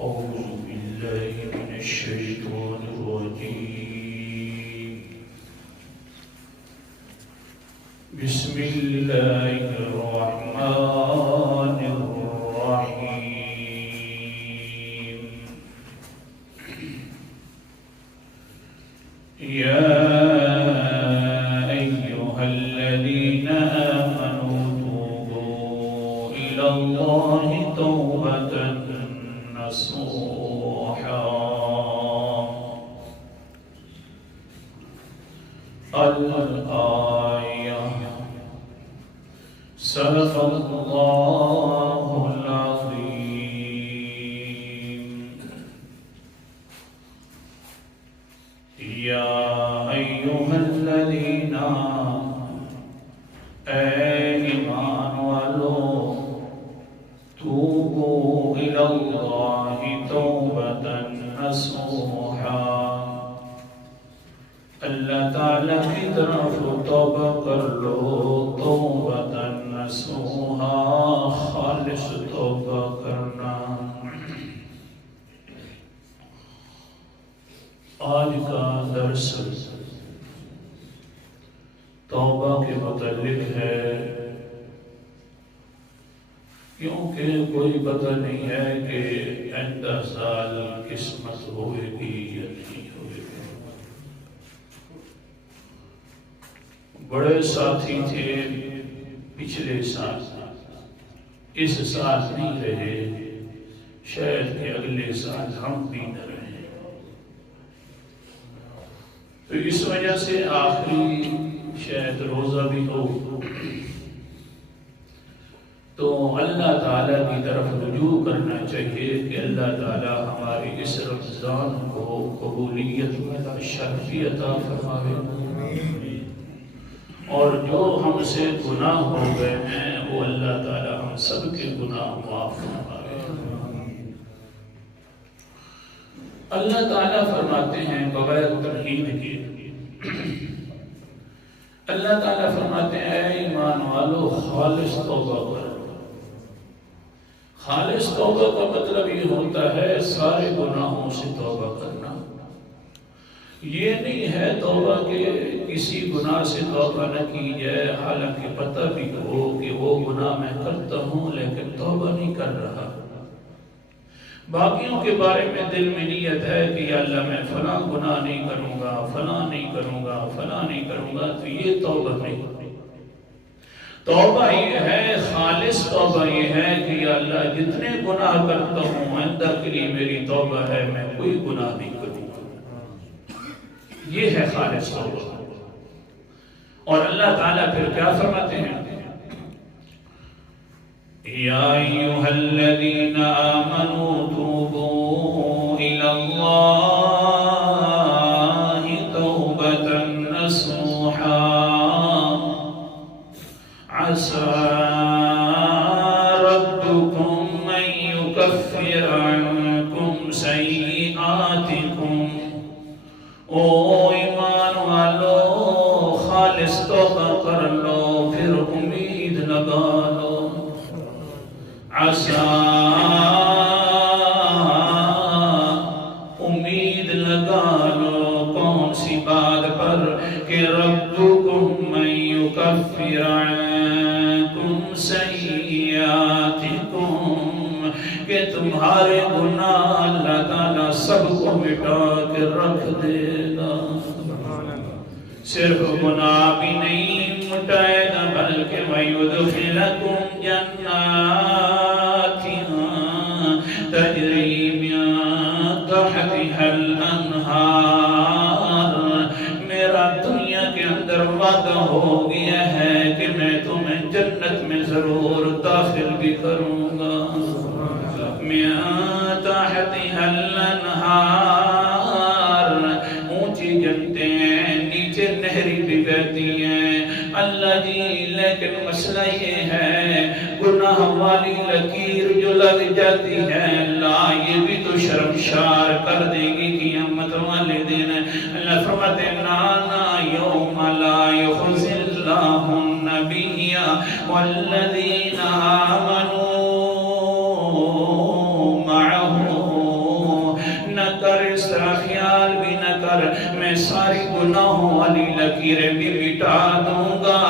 أعوذ بالله من الشيطان الرجيم بسم الله الرحمن الرحيم يا أيها الذين آمنوا توبوا إلى الله توبة نصوحا الآية صدق الله العظيم يا أيها الذين آمنوا توبوا إلى الله توبة نصوحا اللہ تعالیٰ کی طرف توبہ کر لو توبة نصوحا خالص توبہ کرنا۔ آج کا درس توبہ کے متعلق ہے، کیونکہ کوئی پتہ نہیں ہے کہ آئندہ سال قسمت ہوئے گی یا نہیں ہوئے گی۔ بڑے ساتھی تھے پچھلے سال، اس سال نہیں رہے، شاید کہ اگلے سال ہم بھی نہ رہے، تو اس وجہ سے آخری شاید روزہ بھی ہو تو اللہ تعالیٰ کی طرف رجوع کرنا چاہیے کہ اللہ تعالیٰ ہماری اس رمضان کو قبولیت شرفی عطا فرمائے، اور جو ہم سے گناہ ہو گئے ہیں وہ اللہ تعالیٰ ہم سب کے گناہ معاف فرمائے۔ اللہ تعالیٰ فرماتے ہیں بغیر تمہید کے، اللہ تعالیٰ فرماتے ہیں اے ایمان والو خالص توبہ کرو۔ خالص توبہ کا مطلب یہ ہوتا ہے سارے گناہوں سے توبہ کرنا۔ یہ نہیں ہے توبہ کہ کسی گناہ سے توبہ نہ کی جائے حالانکہ پتہ بھی ہو کہ وہ گناہ میں کرتا ہوں لیکن توبہ نہیں کر رہا، باقیوں کے بارے میں دل میں نیت ہے کہ یا اللہ میں فلاں گناہ نہیں کروں گا، فلاں نہیں کروں گا، فلاں نہیں کروں گا، تو یہ توبہ نہیں۔ توبہ یہ ہے، خالص توبہ یہ ہے کہ یا اللہ جتنے گناہ کرتا ہوں آئندہ کے لیے میری توبہ ہے، میں کوئی گناہ نہیں کروں گا، یہ ہے خالص توبہ۔ اور اللہ تعالیٰ پھر کیا فرماتے ہیں؟ یا ایھا الذین آمنوا توبوا الی اللہ توبۃ نصوحا عسى ربكم أن يكفر عنكم سيئاتكم۔ او ایمان والو خالص توبہ کر لو، پھر امید لگا لو۔ عسى امید لگا لو کون سی بات پر کہ ربکم من یکفر عنکم سیئاتکم، کہ تمہارے گناہ اللہ تعالیٰ سب کو مٹا کے رکھ دے گا۔ صرف گناہ بھی نہیں مٹائے گا بلکہ وَيُدْخِلَكُمْ جَنَّاتٍ تَجْرِي مِن تَحْتِهَا الْأَنْهَارُ۔ میرا دنیا کے اندر وعدہ ہو گیا ہے کہ میں تمہیں جنت میں ضرور داخل بھی کروں گا۔ مِن تَحْتِهَا الْأَنْهَارُ، اونچی جنتیں ہیں، نیچے نہری بھی بہتی ہیں۔ اللہ جی لیکن مسئلہ یہ ہے گناہ والی لکیر جو لگ جاتی ہے اللہ یہ بھی تو شرمشار کر دے گی قیامت والے دن۔ اللہ فرماتے ہیں نانا یوم لا یخزی اللہ النبی والذین آمنوا معه ساری گناہوں والی لکیریں بھی مٹا دوں گا.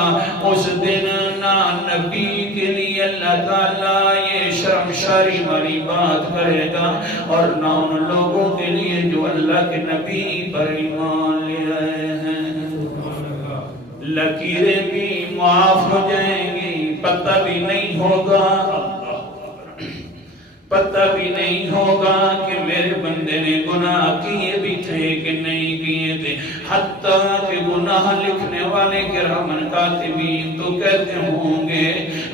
اس دن نہ نبی کے لیے اللہ تعالیٰ یہ شرمشاری والی بات کرے گا اور نہ ان لوگوں کے لیے جو اللہ کے نبی پر ایمان لے آئے ہیں. لکیریں بھی معاف ہو جائیں گی، پتہ بھی نہیں ہوگا، پتہ بھی نہیں ہوگا کہ میرے بندے نے گناہ کیے بھی تھے کہ نہیں کیے تھے. حتیٰ کہ گناہ لکھنے والے کرامن کاتبین تو کہتے ہوں گے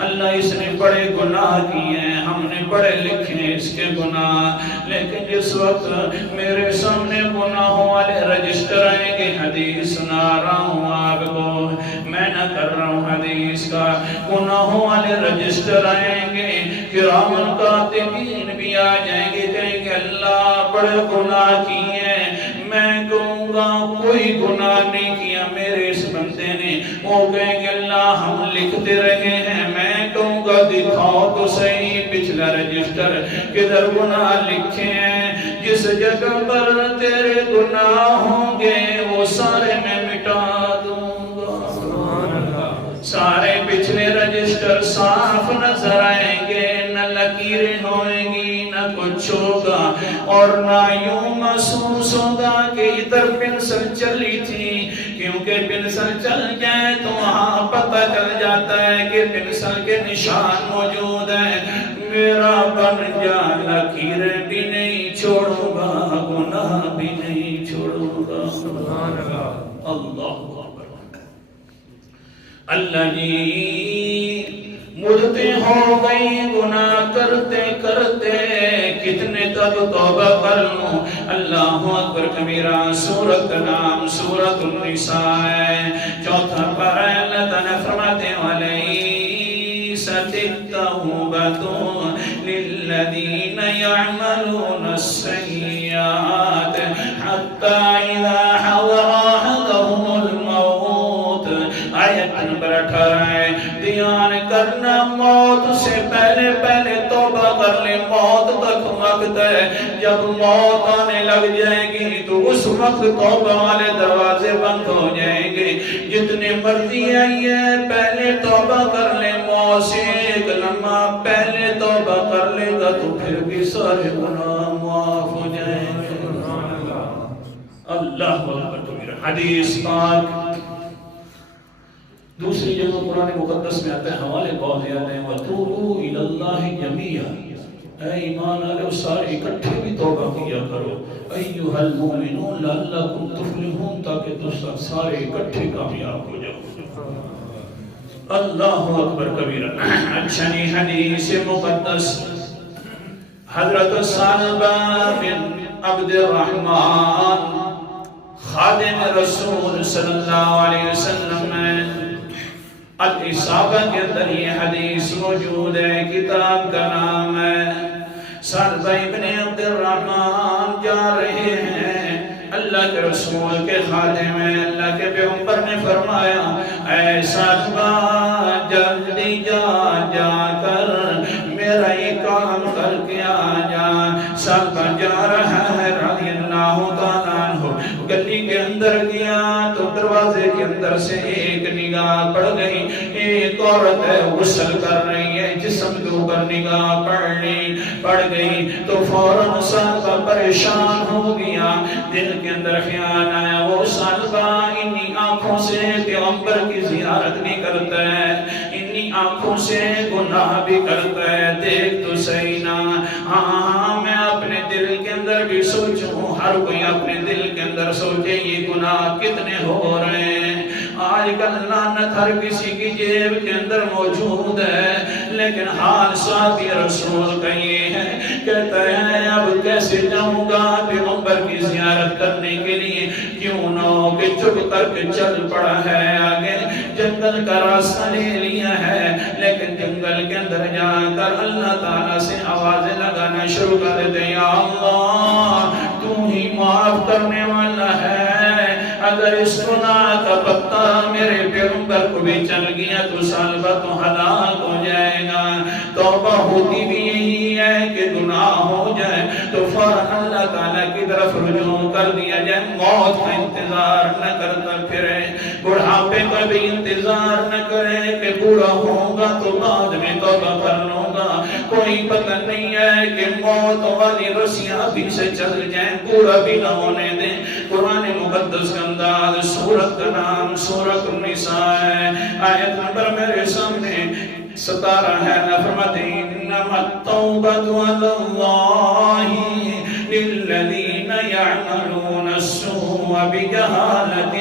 اللہ اس نے بڑے گناہ کیے ہیں، ہم نے بڑے لکھے اس کے گناہ. لیکن جس وقت میرے سامنے گناہوں والے رجسٹر آئیں گے، حدیث سنا رہا ہوں آپ کو، میں نہ کر رہا ہوں حدیث کا، گناہوں والے رجسٹر آئیں گے، کرامن کاتبین بھی آ جائیں گے، کہیں گے اللہ بڑے گناہ کیے ہیں. میں کہوں گا کوئی گناہ نہیں کیا میرے اس بندے نے. وہ کہیں گے اللہ ہم لکھتے رہے ہیں. میں کہوں گا دکھاؤ تو صحیح پچھلا رجسٹر کدھر گناہ لکھے ہیں. جس جگہ پر تیرے گناہ ہوں گے وہ سارے میں مٹا دوں گا. سارے پچھلے رجسٹر صاف نظر آئیں گے، نہ لکیریں ہوئیں گی، نہ کچھ ہوگا، اور نہ یوں محسوس ہوگا کہ ادھر پنسل چلی تھی. کیونکہ پنسل چل جائے تو وہاں پتہ چل جاتا ہے کہ پنسل کے نشان موجود ہیں. میرا بن جا لکیریں بھی نہیں چھوڑوں گا، گناہ بھی نہیں چھوڑوں گا. اللہ اللہ جی مدتیں ہو گئی گناہ کرتے کرتے، کتنے تب توبہ کر لوں. اللہ اکبر کبیرہ. سورت کا نام سورت النساء ہے. چوتھا پارہ اللہ تعالیٰ فرماتے وَلَيْسَتِ التَّوْبَةُ لِلَّذِينَ يَعْمَلُونَ السَّيِّئَاتِ حَتَّى إِذَا حَضَرَ أَحَدَهُمُ الْمَوْتُ. آیت نمبر 18 ہے. دھیان کرنا، موت سے پہلے پہلے توبہ کر لے. موت تک وقت ہے، جب موت آنے لگ جائے گی تو اس وقت توبہ والے دروازے بند ہو جائیں گے. جتنے مرضی آئیے پہلے توبہ کر لے. موت سے ایک لمحہ پہلے توبہ کر لے گا تو پھر بھی سارے گناہ معاف ہو جائیں گے. اللہ اکبر. حدیث پاک دوسری جگہ قرآن مقدس میں آتا ہے، حوالے قول یاد ہے وَتُوبُوا إِلَى اللَّهِ جَمِيعًا. اے ایمان والو سارے اکٹھے بھی توبہ کیا کرو. ایھا المؤمنون لعلکم تفلحون، تاکہ تم سارے اکٹھے کامیاب ہو جاؤ. اللہ اکبر کبیرہ. اچھا نہیں، حدیث مقدس حضرت صالبہ بن عبد الرحمن خادم رسول صلی اللہ علیہ وسلم میں الاصابہ کے اندر یہ حدیث موجود ہے. کتاب کا نام ہے صالبہ ابن عبد الرحمن. جا رہے ہیں اللہ کے رسول کے خادم ہیں. اللہ کے پیغمبر نے فرمایا اے صالبہ جلدی جا کر میرا یہ کام کر کے آ جا. صالبہ جا رہا ہے رضی اللہ تعالیٰ عنہ. گلی کے اندر گیا تو دروازے کے اندر سے ایک نگاہ پڑ گئی. ایک عورت ہے غسل کر رہی ہے، جسم کے اوپر نگاہ پڑ گئی تو فوراً صالبہ پریشان ہو گیا. دل کے اندر خیال آیا وہ صالبہ انہی آنکھوں سے پیغمبر کی زیارت بھی کرتا ہے، انہی آنکھوں سے گناہ بھی کرتا ہے. دیکھ تو صحیح نا. ہاں میں اپنے دل کے اندر بھی سوچوں، ہر کوئی اپنے دل کے اندر سوچے یہ گناہ کتنے ہو رہے ہیں. آج کل لعنت ہر کسی کی جیب کے اندر موجود ہے، لیکن حال صحابی رسول کا یہ ہے، کہتا ہے اب کیسے جاؤں گا پیغمبر کی زیارت کرنے کے لیے. کیوں نہ ہو کہ چپ کر کے چل پڑا ہے، آگے جنگل کا راستہ لے لیا ہے، لیکن جنگل کے اندر جا کر اللہ تعالیٰ سے آوازیں لگانا شروع کر دے. یا اللہ تو ہی معاف کرنے والا ہے. اگر اس گناہ کا پتہ میرے پیغمبر کو بھی چل گیا تو صالبہ تو ہلاک ہو جائے گا. توبہ ہوتی بھی یہی ہے کہ گناہ ہو جائے تو فوراً اللہ اللہ تعالیٰ کی طرف رجوع کر دیا جائے، موت کا انتظار نہ کرتا پھرے، بڑھاپے کا بھی انتظار نہ کرے کہ بوڑھا ہوگا تو بعد میں توبہ کر لوں گا، کوئی پتہ نہیں ہے کہ موت والی رسیاں بھی سے چل جائیں، بوڑھا بھی نہ ہونے دیں۔ قرآن مقدس کا انداز، سورت کا نام سورت النساء ہے، آیت نمبر میرے سامنے 17 ہے۔ فرماتے ہیں انما التوبۃ علی اللہ للذین یعملون السوء بجہالۃ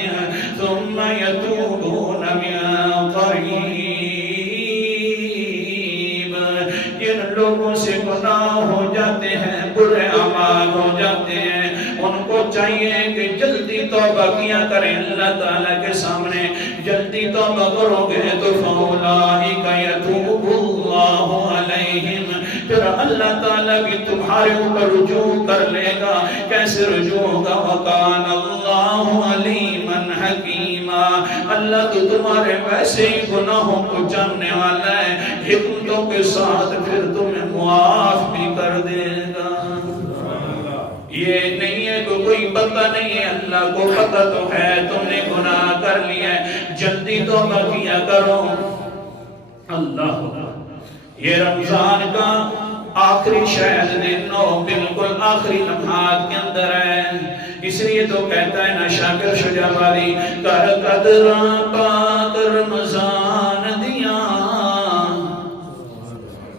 ثم یتوبون من قریب۔ جن لوگوں سے گناہ ہو جاتے ہیں، برے اعمال ہو جاتے ہیں، ان کو چاہیے کہ جلدی توبہ کیا کریں اللہ تعالیٰ کے سامنے۔ جلدی توبہ کرو گے تو فَأُولَٰئِكَ يَتُوبُ اللَّهُ عَلَيْهِمْ، پھر اللہ تعالیٰ بھی تمہارے اوپر رجوع کر لے گا۔ کیسے رجوع ہوگا؟ وَكَانَ اللَّهُ عَلِيمًا حَكِيمًا، اللہ تو تمہارے ویسے ہی گناہوں کو جاننے والا ہے، حکمتوں کے ساتھ پھر تمہیں معاف بھی کر دے گا۔ یہ نہیں ہے کہ کوئی پتہ نہیں ہے، اللہ کو پتہ تو ہے تم نے گناہ کر لیا ہے، جلدی توبہ کیا کرو۔ اللہ، یہ رمضان کا آخری شاید دن ہو، بالکل آخری لمحات کے اندر ہے، اس لیے تو کہتا ہے نا شاکر شجاعتی، کر قدراں پاک رمضان دیا،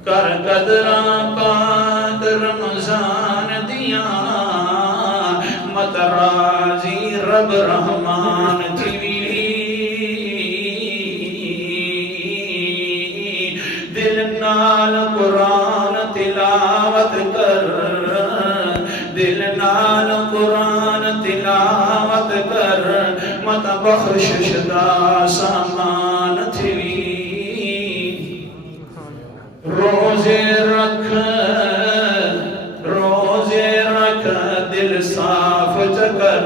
کر قدراں پاک رمضان دیا، مت راضی رب رحمان تھی، دل نال قرآن تلاوت کر، دل نال قرآن تلاوت کر، مت بخشش دا سامان تھی، روزے رکھ، روزے رکھ، دل صاف چکر،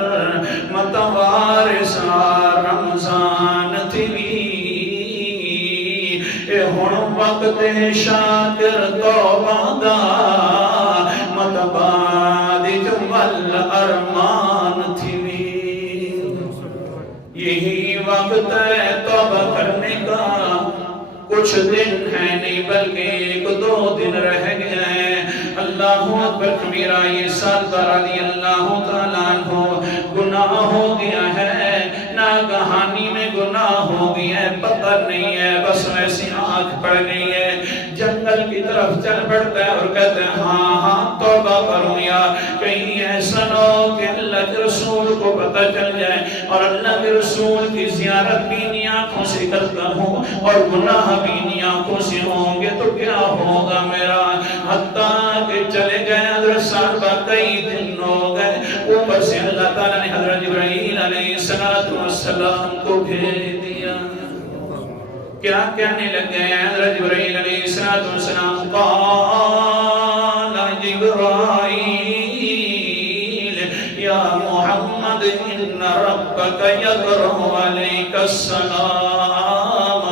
متوارسا رمضان تھی، اے ہن وقت شاکر توبہ دا، متباد جمل ارمان تھی، یہی وقت ہے توبہ کرنے کا، کچھ دن ہے نہیں بلکہ 1-2 دن رہ گئے ہیں۔ اللہ اکبر کبیرہ، یہ سالہ رضی اللہ تعالیٰ عنہ گناہ ہو گیا ہے، ناگہانی میں گناہ ہو گیا ہے، پتہ نہیں ہے، بس ویسی آنکھ پڑ گئی ہے، جنگل کی طرف چل پڑتا ہے اور کہتے ہیں ہاں ہاں توبہ کروں، یا کہیں ایسا نہ ہو کہ اللہ کے رسول کو پتہ چل جائے اور اللہ کے رسول کی زیارت بینی آنکھوں سے کرتا ہوں اور گناہ بینی آنکھوں سے ہوں گے تو کیا ہوگا میرا۔ حتیٰ کہ چلے گئے حضرت صاحبہ، کئی دن ہو گئے، اوپر سے اللہ تعالیٰ نے حضرت جبرائیل علیہ السلام کو بھیج دیا۔ کیا کہنے لگ گئے حضرت جبرائیل علیہ السلام؟ قال جبرائیل یا محمد ان ربک یقرأ علیک السلام،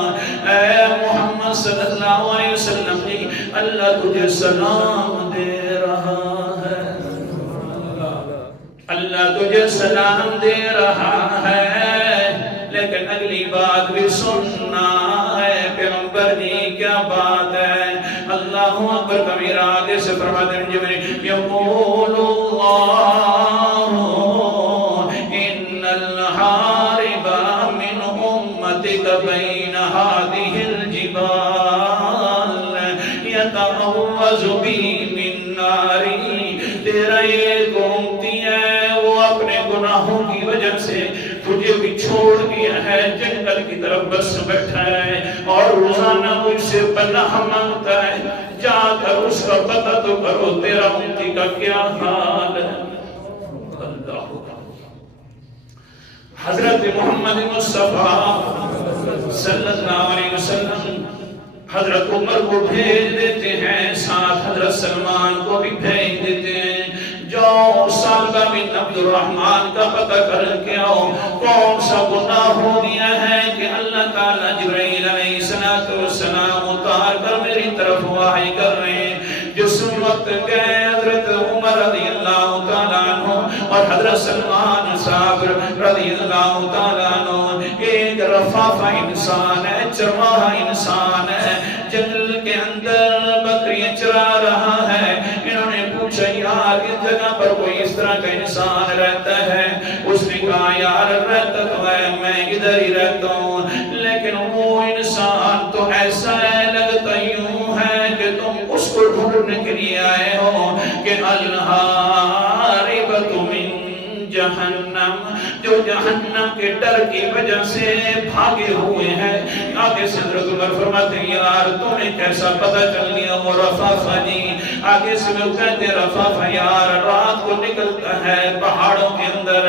اے محمد صلی اللہ علیہ وسلم جی، اللہ تجھے سلام دے رہا ہے، اللہ تجھے سلام دے رہا ہے، لیکن اگلی بات بھی سننا ہے پیغمبر جی، کیا بات ہے؟ اللہ اکبر کبیرہ، آگے سے فرماتے ہیں جبریل، یقول اللہ ان الحارب من امتک بین هذه الجبال یتعوذ بی من ناری، تیرا ایک امتی ہے وہ اپنے گناہوں کی وجہ سے تجھے بھی چھوڑ دیا ہے، جنگل کی طرف بس بیٹھا ہے اور روزانہ مجھ سے پناہ مانگتا ہے، جا کر اس کا پتہ تو کرو تیرا امتی کا کیا حال ہے۔ اللہ حضرت محمد مصطفیٰ صلی اللہ علیہ وسلم حضرت عمر کو بھیج دیتے ہیں، ساتھ حضرت سلمان کو بھی بھیج دیتے ہیں، جو سالبہ بن عبد الرحمن کا پتہ کر کے آؤ، کون سا گناہ ہو گیا ہے کہ اللہ تعالیٰ جبرائیل علیہ السلام اتار کر میری طرف وحی کر رہے ہیں۔ جس وقت گئے حضرت عمر رضی اللہ تعالیٰ حضرت سلمان صاحب رضی اللہ تعالیٰ عنہ ایک رفافہ انسان ہے، چرواہا انسان ہے، جنگل کے اندر بکریاں چرا رہا ہے۔ انہوں نے پوچھا یار اس جگہ پر کوئی اس طرح کا انسان رہتا ہے؟ اس نے کہا یار رہتا تو ہے، میں ادھر ہی رہتا ہوں، لیکن وہ انسان تو ایسا ہے لگتا یوں ہے کہ تم اس کو ڈھونڈنے کے لیے آئے ہو کہ الحاربۃ من جہنم، جو جہنم کے ڈر کی وجہ سے بھاگے ہوئے ہیں۔ آگے سے حضرت عمر فرماتے ہیں یار تمہیں کیسا پتہ چل گیا؟ وہ رفافہ جی آگے سے لوگ کہتے ہیں رفافہ یار رات کو نکلتا ہے پہاڑوں کے اندر،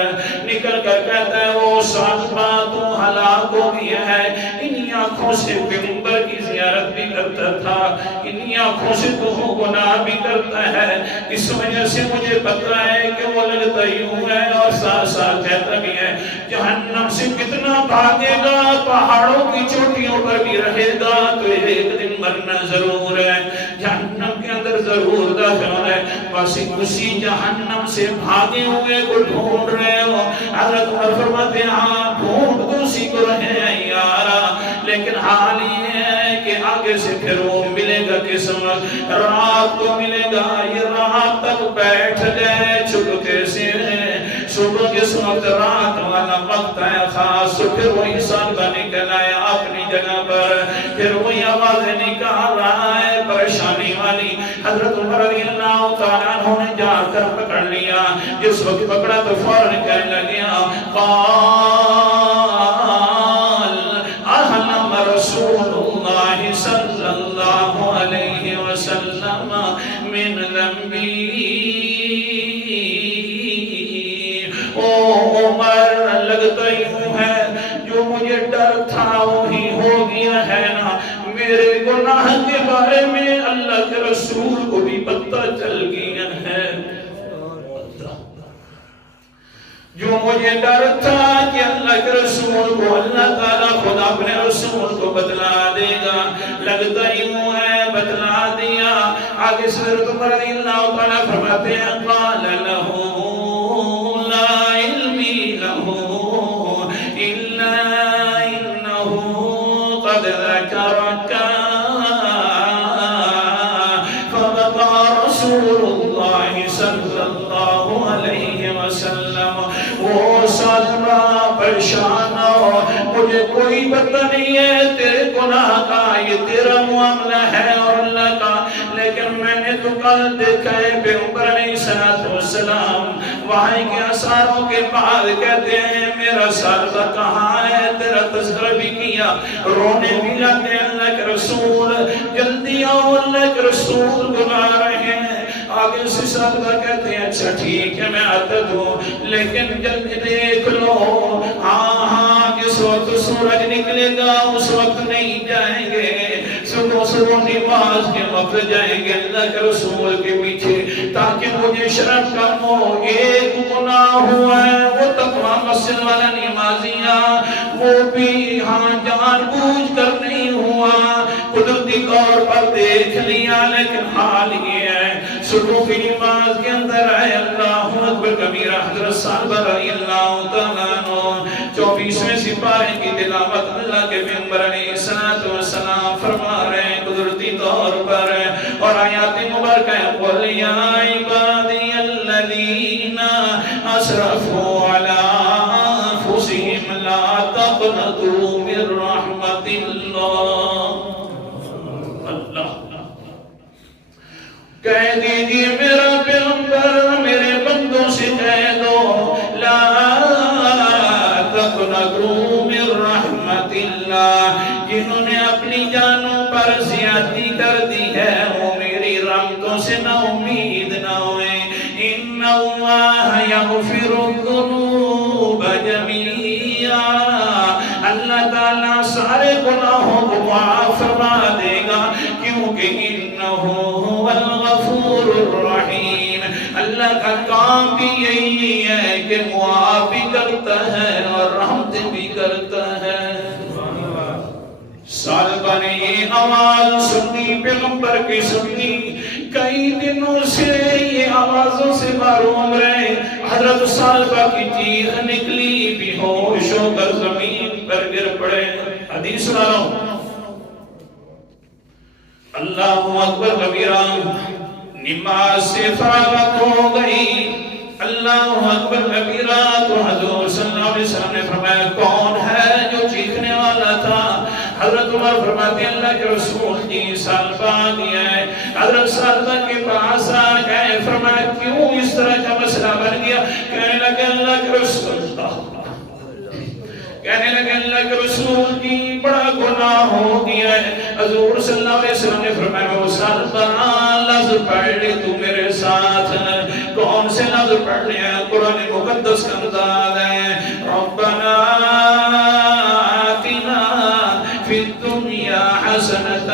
نکل کر کہتا ہے وہ صاحبہ تو ہلاک ہو گیا ہے، انہی آنکھوں سے پیغمبر کی زیارت بھی کرتا تھا، انہی آنکھوں سے تو گناہ بھی کرتا ہے، اس وجہ سے مجھے پتہ ہے کہ وہ لگتا یوں ہے، اور ساتھ ساتھ کہتا بھی ہے جہنم سے کتنا بھاگے گا، پہاڑوں کی چوٹیوں پر بھی رہے گا تو ایک دن مرنا ضرور ہے، جہنم کے اندر ضرور داخل ہے، بس اسی جہنم سے بھاگے ہوئے کو ڈھونڈ رہے ہو۔ حضرت عمر فرماتے ہیں ہاں ڈھونڈ تو اسی کو رہے ہیں یارا، لیکن حال یہ ہے کہ آگے سے پھر وہ ملے گا کس وقت؟ رات کو ملے گا، یہ رات تک بیٹھ گئے چھپکے سے، صبح کے وقت رات والا وقت ہے خاص، پھر وہ انسان کا نکل آیا اپنی جگہ پر، پھر وہی آوازیں نکال رہا ہے پریشانی والی۔ حضرت عمر رضی اللہ تعالیٰ عنہ نے جا کر پکڑ لیا، جس وقت پکڑا تو فوراً کہنے لگیا قال احلم رسول اللہ صلی اللہ علیہ وسلم من ذنبی، او عمر لگتا یوں ہے جو مجھے ڈر تھا وہی ہو گیا ہے نا، میرے گناہ کے بارے میں اللہ کے رسول کو بھی پتہ چل گیا ہے، جو مجھے ڈر تھا کہ اللہ کے رسول کو اللہ تعالیٰ خود اپنے رسول کو بتلا دے گا، لگتا یوں ہے بتلا دیا۔ آگے سے حضرت عمر رضی اللہ تعالیٰ فرماتے ہیں قال لہو لا علمی لہو الا انہو قد ذکرکا فبقى رسول اللہ صلی اللہ علیہ وسلم، وہ سالمہ پریشان ہو مجھے کوئی پتہ نہیں ہے تیرے گناہ کا، یہ تیرا معاملہ ہے اور اللہ کا، لیکن میں نے تو کل دیکھا ہے پیغمبر علیہ السلام وحی کے اثاروں کے بعد کہتے ہیں میرا سالبہ کہاں ہے، تیرا تذکرہ بھی کیا، رونے بھی لگے اللہ کے رسول جلدی آؤ اللہ کے رسول بلا رہے ہیں۔ آگے سے سالبہ کہتے ہیں اچھا ٹھیک ہے میں آتا ہوں، لیکن جلدی دیکھ لو، ہاں جس وقت سورج نکلے گا اس وقت نہیں جائیں گے، صبح نماز کے وقت جائیں گے اللہ کے رسول کے پیچھے، تاکہ مجھے شرم کم ہو۔ ایک گناہ ہوا ہے وہ تقویٰ مسجد والا نمازیاں، وہ بھی ہاں جان بوجھ کر نہیں ہوا، قدرتی طور پر دیکھ لیا، لیکن حال یہ ہے صبح کی نماز کے اندر ہے اللہ اکبر کبیرہ، حضرت صالبہ رضی اللہ تعالیٰ عنہ 24ویں سپارے کی تلاوت اللہ کے پیغمبر علیہ السلام فرما رہے ہیں قدرتی طور پر، اور آیات مبارکہ قل یا عبادی الذین اسرفوا علی انفسہم لا تقنطوا من رحمت اللہ، کہہ دیجئے میرا پیغمبر میرے بندوں سے کہہ دو لا تقنطوا من رحمت اللہ، جنہوں نے اپنی جانوں پر زیادتی کر دی ہے وہ میری رحمتوں سے نا امید نہ ہوئے، ان اللہ یغفر الذنوب جمیعا، اللہ تعالیٰ سارے گناہوں کو معاف فرما دے گا، کیونکہ انہو هو الغفور الرحیم، اللہ کا کام بھی یہی ہے کہ معاف بھی کرتا ہے اور رحمت بھی کرتا ہے۔ صالبہ نے یہ آواز سنی پیغمبر کی سنی، کئی دنوں سے یہ آوازوں سے معروم رہے. حضرت ثعلبہ کی چیخ نکلی، بے ہوش ہو کر زمین پر گر پڑے. حدیث سنا رہا ہوں. اللہ اکبر کبیرہ. نماز سے فارغ ہو گئی. اللہ اکبر کبیرہ. تو حضور صلی اللہ علیہ وسلم نے فرمایا کون ہے جو چیخنے والا تھا؟ حضرت عمر فرماتے ہیں اللہ کے رسول جی ثعلبہ دیا ہے. حضرت ثعلبہ کے پاس آ گئے. فرمایا کیوں اس طرح کا مسئلہ بن گیا؟ کہنے لگے اللہ کے رسول جی بڑا گناہ ہو گیا ہے. حضور صلی اللہ علیہ وسلم نے فرمایا وہ ثعلبہ لفظ پڑھ لے تو میرے ساتھ. کون سے لفظ پڑھ لیا؟ قرآن مقدس کا انداز ہے. ربنا آتنا فی الدنیا حسنة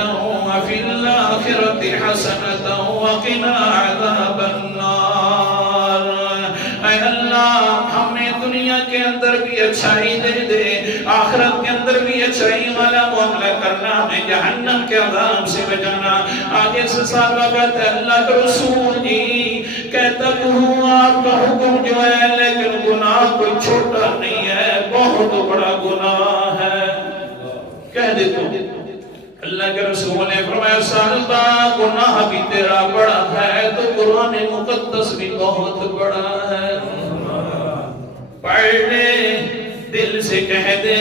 وفی الآخرة حسنة وقنا عذاب النار. اے اللہ ہمیں دنیا کے اندر بھی اچھائی دے دے، آخرت کے اندر بھی اچھائی والا معاملہ کرنا، ہمیں جہنم کے عذاب سے بچانا. آگے سے ثعلبہ کہتا ہے اللہ کے رسول جی کہتا ہوں آپ کا حکم جو ہے لیکن گناہ کوئی چھوٹا نہیں ہے، بہت بڑا گناہ ہے. کہہ دیتا ہوں. اللہ کے رسول نے فرمایا ثعلبہ گناہ بھی تیرا بڑا ہے تو قرآن مقدس بھی بہت بڑا ہے. پڑھ لے، دل سے کہہ دے.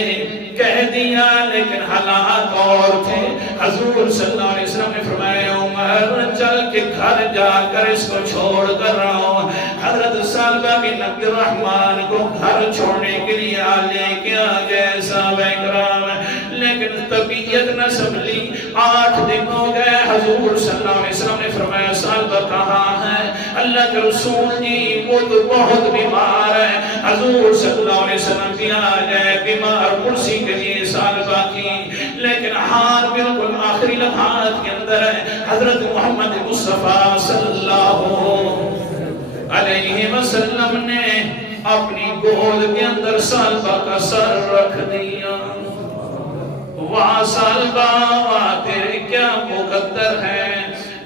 کہہ دیا لیکن حالات اور تھے. حضور صلی اللہ علیہ وسلم نے فرمایا عمر چل کے گھر جا کر اس کو چھوڑ کر رہا ہوں. حضرت ثعلبہ بن عبد الرحمن کو گھر چھوڑنے کے لیے لے کے آ گئے صحابہ کرام، لیکن طبیعت نہ سنبھلی. 8 دن ہو گئے. حضور صلی اللہ علیہ وسلم نے فرمایا ثعلبہ کہاں ہے؟ اللہ کے رسول جی وہ تو بہت بیمار ہے. حضور صلی اللہ علیہ وسلم بھی آ گئے. بیمار کرسی کے لیے ثعلبہ کی، لیکن حال بالکل آخری لمحات کے اندر ہے. حضرت محمد مصطفیٰ صلی اللہ علیہ وسلم نے اپنی گود کے اندر ثعلبہ کا سر رکھ دیا. واہ ثعلبہ واہ تیرے کیا مقدر ہے.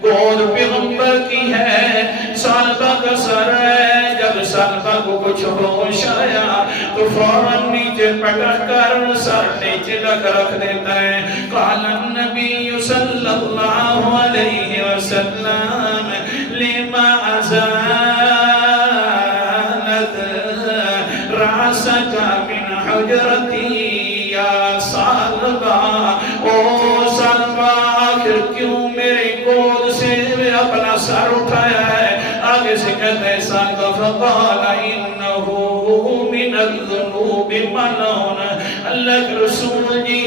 گود پیغمبر کی ہے، ثعلبہ کا سر ہے. جب ثعلبہ کو کچھ ہوش آیا تو فوراً نیچے پٹک کر سر نیچے رکھ دیتا ہے. قال النبی صلی اللہ علیہ وسلم لما ازالت راسک من حجرتی یا ثعلبہ. او ثعلبہ آخر کیوں میرے گود سے اپنا سر اٹھایا ہے؟ آگے سے کہتے ہیں ثعلبہ فقال انہو من الذنوب ملعون. اللہ کے رسول جی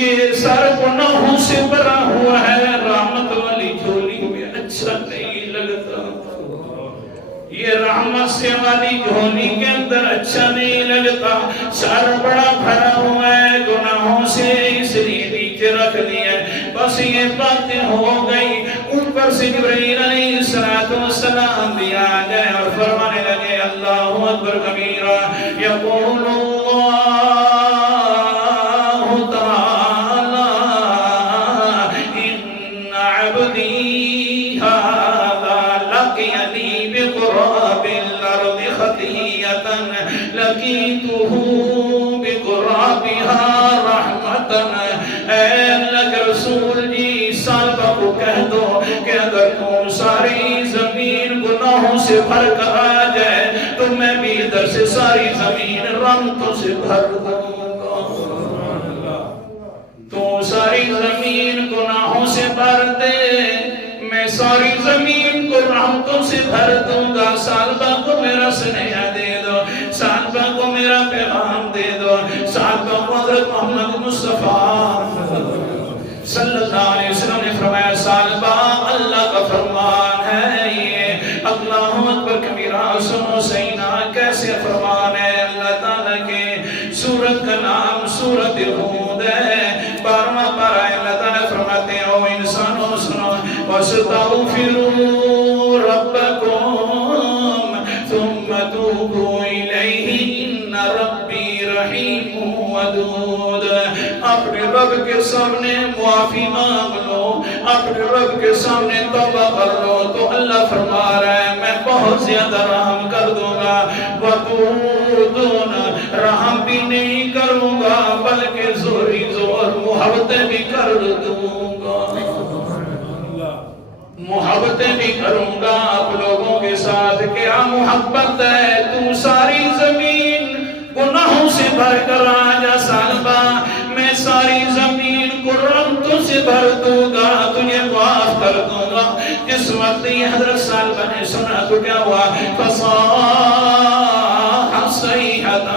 یہ سر گناہوں سے بھرا ہوا ہے، رحمت والی جھولی میں اچھا نہیں لگتا. یہ رحمت سے والی جھولی کے اندر اچھا نہیں لگتا. سر بڑا بھرا ہوا ہے گناہوں سے، اس لیے نیچے رکھ دیا. بس یہ باتیں ہو گئی. اوپر سے جبرائیل علیہ السلام بھی آ گئے اور فرمانے لگے اللہ اکبر کبیرہ. یقول اللہ تعالی ان عبدی هذا لقینی بقراب الارض خطیئۃ لقیتہ بقرابها رحمۃ. اے اللہ کے رسول جی ثعلبہ کو کہہ دو کہ اگر تم ساری زمین گناہوں سے بھر کر آ جائے تو میں بھی ادھر سے ساری زمین رحمتوں سے بھر دوں گا. تو ساری زمین گناہوں سے بھر دے، میں ساری زمین کو رحمتوں سے بھر دوں گا. ثعلبہ کو میرا سنیہ دے دو، ثعلبہ کو میرا پیغام دے دو. ثعلبہ کو حضرت محمد مصطفیٰ صلی اللہ علیہ وسلم نے فرمایا ثعلبہ اللہ کا فرمان ہے یہ. اللہ اکبر کبیرہ. سنو سینا کیسے فرمان ہے اللہ تعالیٰ کے. سورت کا نام سورت ہود ہے. 12واں پارہ اللہ تعالیٰ فرماتے ہیں او انسانوں سنو وَاسْتَغْفِرُوا رَبَّكُمْ ثُمَّ تُوبُوا إِلَيْهِ إِنَّ رَبِّي رَحِيمٌ وَدُودٌ. اپنے رب کے سامنے معافی مانگ لو، اپنے رب کے سامنے توبہ کر لو تو اللہ فرما رہا ہے میں بہت زیادہ رحم کر دوں گا، ودودون رحم بھی نہیں کروں گا بلکہ زوری زور محبتیں بھی کر دوں گا، محبتیں بھی کروں گا آپ لوگوں کے ساتھ۔ کیا محبت ہے؟ تو ساری زمین گناہوں سے بھر کر آجا سالبہ، میں ساری زمین کو رحمتوں سے بھر دوں گا، تجھے معاف کر دوں گا۔ جس وقت یہ حضرت سالبہ نے سنا تو کیا ہوا؟ فصاح صیحۃ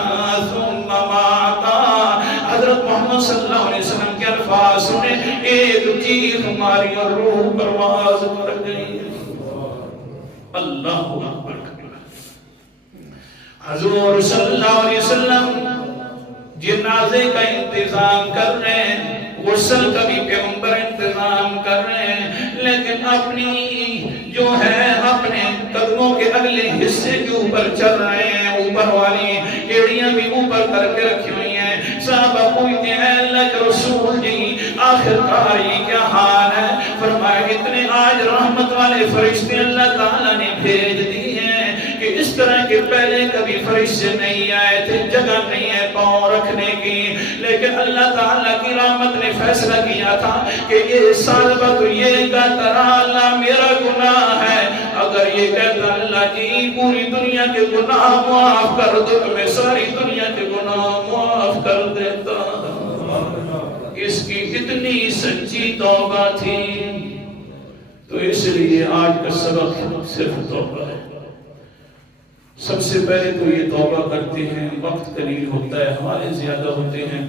ثم ماتا، حضرت محمد صلی اللہ علیہ وسلم کے الفاظ سنے، ایک چیخ ماری اور روح پرواز کر گئی۔ اللہ اکبر۔ حضور صلی اللہ علیہ وسلم جنازے کا انتظام کر رہے ہیں، غسل کا بھی پیغمبر انتظام کر رہے ہیں، لیکن اپنی جو ہے اپنے قدموں کے اگلے حصے کے اوپر چل رہے ہیں، اوپر والی ایڑیاں بھی اوپر کر کے رکھی ہوئی ہیں۔ صحابہ پوچھتے ہیں اللہ کے رسول جی آخر کار یہ کیا حال ہے؟ فرمایا اتنے آج رحمت والے فرشتے اللہ تعالیٰ نے بھیج دی ہیں کہ اس طرح کے پہلے کبھی فرشتے نہیں آئے تھے، جگہ نہیں ہے پاؤں رکھنے کی، لیکن اللہ تعالیٰ کی رحمت نے فیصلہ کیا تھا کہ یہ سالبہ تو یہ کہتا رہا اللہ میرا گناہ ہے، اگر یہ کہتا اللہ جی پوری دنیا کے گناہ معاف کر دو تو میں ساری دنیا کے گناہ معاف کر دیتا۔ اس کی اتنی سچی توبہ تھی، تو اس لیے آج کا سبق صرف توبہ ہے۔ سب سے پہلے تو یہ توبہ کرتے ہیں، وقت قلیل ہوتا ہے، ہمارے زیادہ ہوتے ہیں،